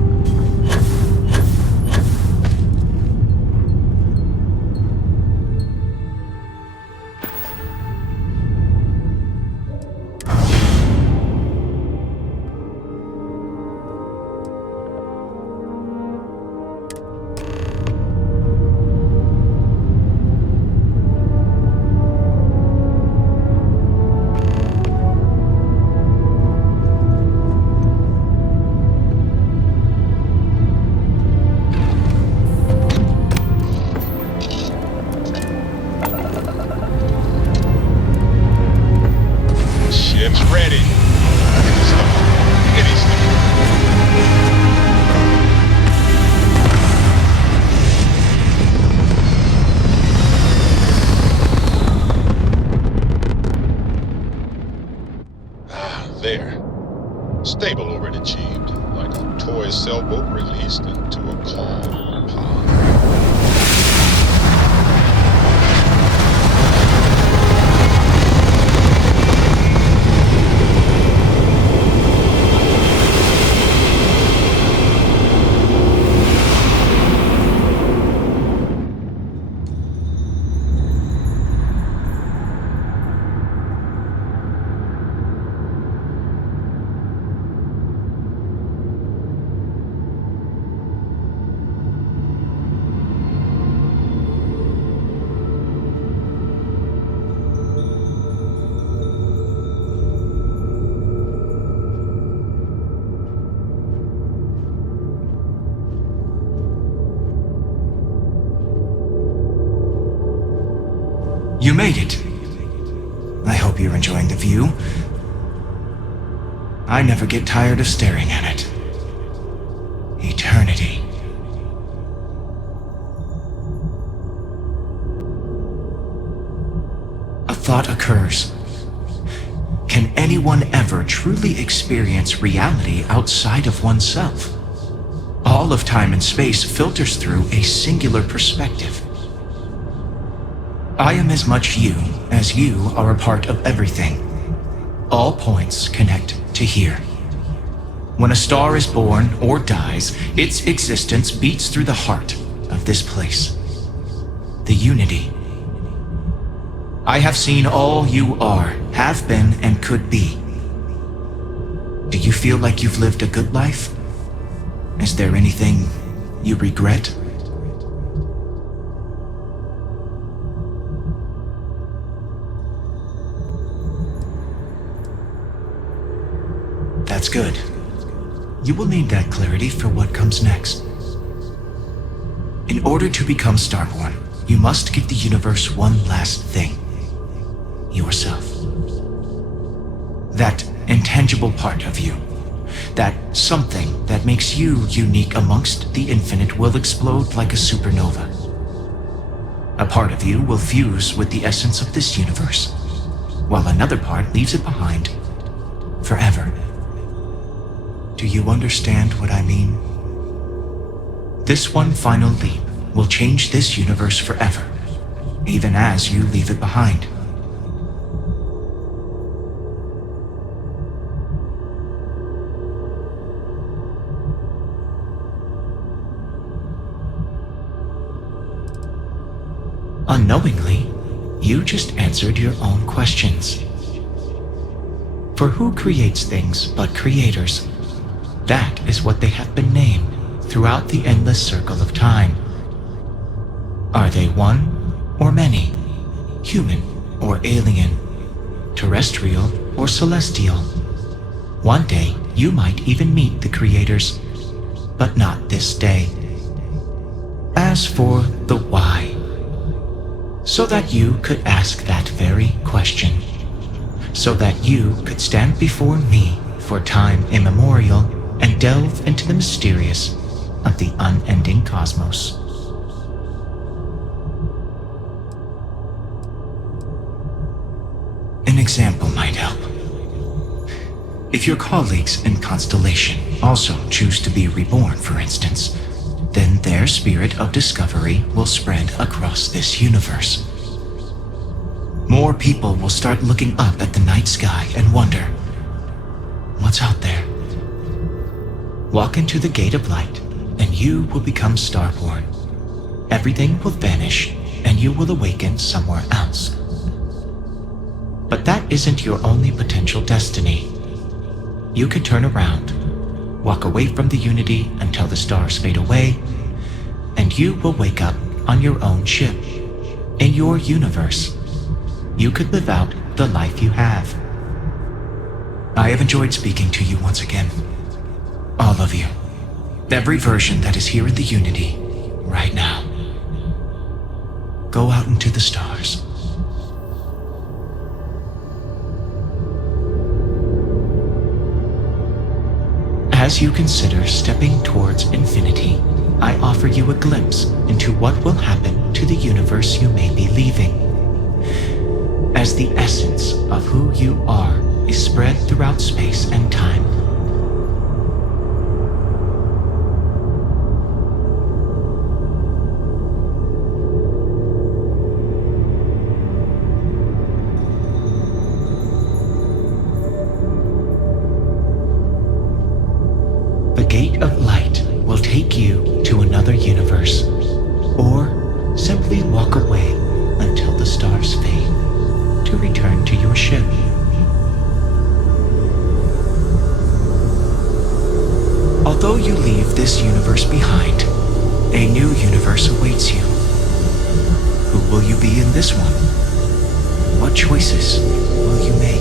Ship's ready. There. Stable orbit achieved, like a toy sailboat released into a calm pond. made it. I hope you're enjoying the view. I never get tired of staring at it. Eternity. A thought occurs. Can anyone ever truly experience reality outside of oneself? All of time and space filters through a singular perspective. I am as much you as you are a part of everything. All points connect to here. When a star is born or dies, its existence beats through the heart of this place. The unity. I have seen all you are, have been, and could be. Do you feel like you've lived a good life? Is there anything you regret? That's good. You will need that clarity for what comes next. In order to become Starborn, you must give the universe one last thing. Yourself. That intangible part of you. That something that makes you unique amongst the infinite will explode like a supernova. A part of you will fuse with the essence of this universe, while another part leaves it behind forever. Do you understand what I mean? This one final leap will change this universe forever, even as you leave it behind. Unknowingly, you just answered your own questions. For who creates things but creators? That is what they have been named throughout the endless circle of time. Are they one or many? Human or alien? Terrestrial or celestial? One day you might even meet the creators, but not this day. As for the why, so that you could ask that very question, so that you could stand before me for time immemorial and delve into the mysterious of the unending cosmos. An example might help. If your colleagues in Constellation also choose to be reborn, for instance, then their spirit of discovery will spread across this universe. More people will start looking up at the night sky and wonder, what's out there? Walk into the gate of light, and you will become Starborn. Everything will vanish, and you will awaken somewhere else. But that isn't your only potential destiny. You can turn around, walk away from the unity until the stars fade away, and you will wake up on your own ship, in your universe. You could live out the life you have. I have enjoyed speaking to you once again. All of you. Every version that is here in the Unity, right now. Go out into the stars. As you consider stepping towards infinity, I offer you a glimpse into what will happen to the universe you may be leaving. As the essence of who you are is spread throughout space and time, the gate of light will take you to another universe, or simply walk away until the stars fade to return to your ship. Although you leave this universe behind, a new universe awaits you. Who will you be in this one? What choices will you make?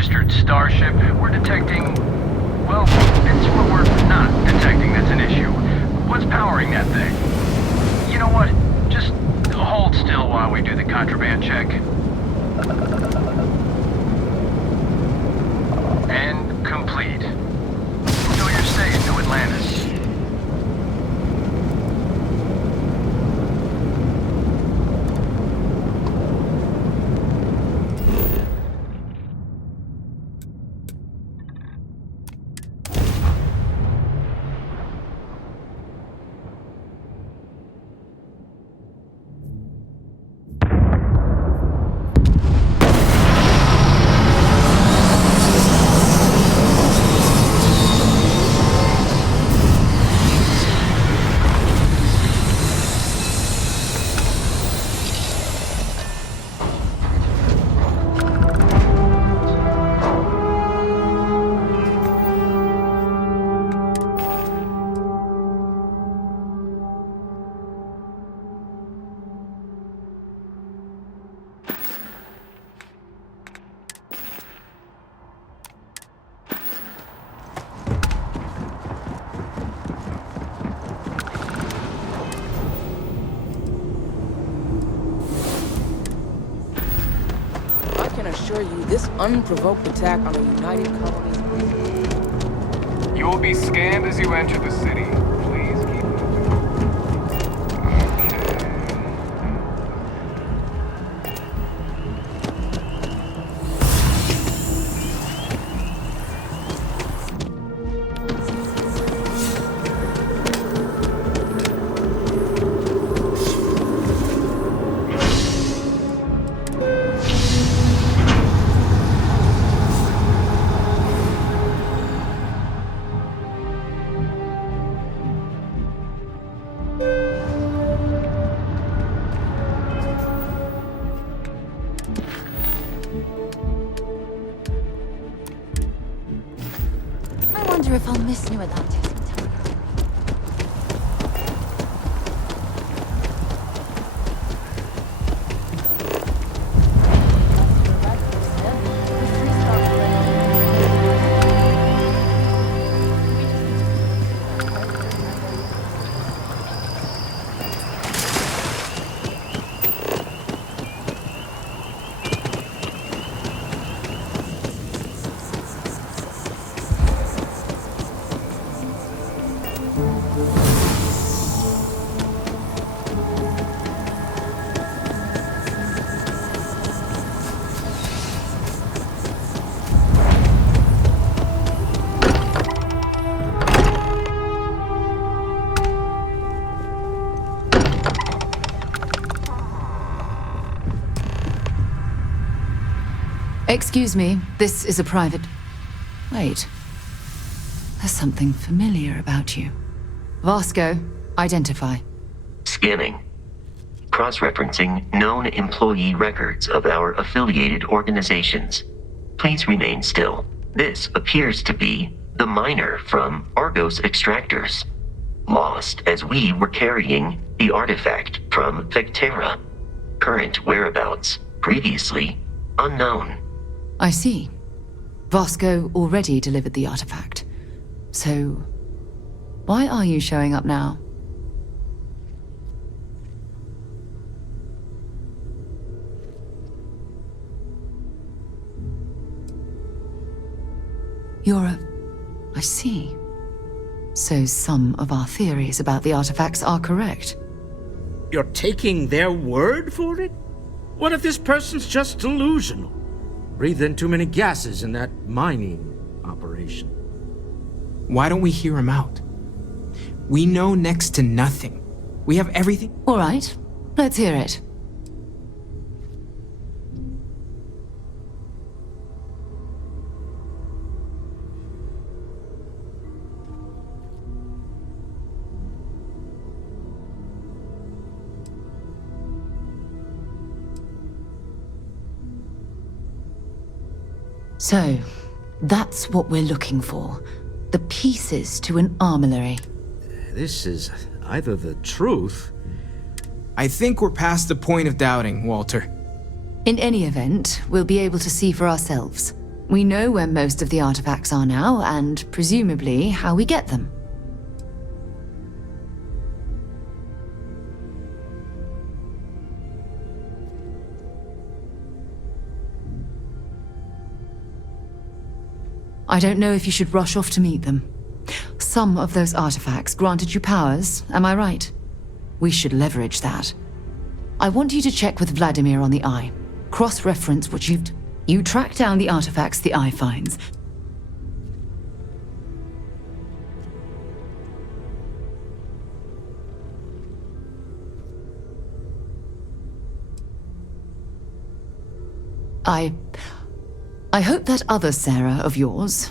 registered starship. We're detecting... well, it's what we're not detecting that's an issue. What's powering that thing? You know what? Just hold still while we do the contraband check. And complete. Enjoy your stay in New Atlantis. Assure you, this unprovoked attack on a united colony. You will be scanned as you enter the city. Please keep I wonder if I'll miss New Atlantis. Excuse me, this is a private... Wait. There's something familiar about you. Vasco, identify. Scanning. Cross-referencing known employee records of our affiliated organizations. Please remain still. This appears to be the miner from Argos Extractors. Lost as we were carrying the artifact from Vectera. Current whereabouts, previously unknown. I see. Vasco already delivered the artifact. So, why are you showing up now? I see. So some of our theories about the artifacts are correct. You're taking their word for it? What if this person's just delusional? Breathed in too many gases in that mining operation. Why don't we hear him out? We know next to nothing. We have everything. All right, let's hear it. So, that's what we're looking for. The pieces to an armillary. This is either the truth... I think we're past the point of doubting, Walter. In any event, we'll be able to see for ourselves. We know where most of the artifacts are now, and presumably how we get them. I don't know if you should rush off to meet them. Some of those artifacts granted you powers, am I right? We should leverage that. I want you to check with Vladimir on the Eye. Cross-reference what you've... You track down the artifacts the Eye finds. I hope that other Sarah of yours...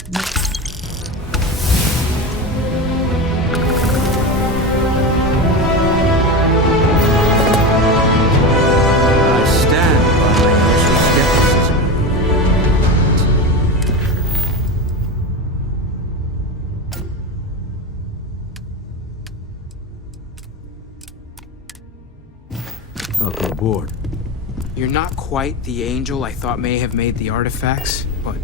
Welcome aboard. You're not quite the angel I thought may have made the artifacts, but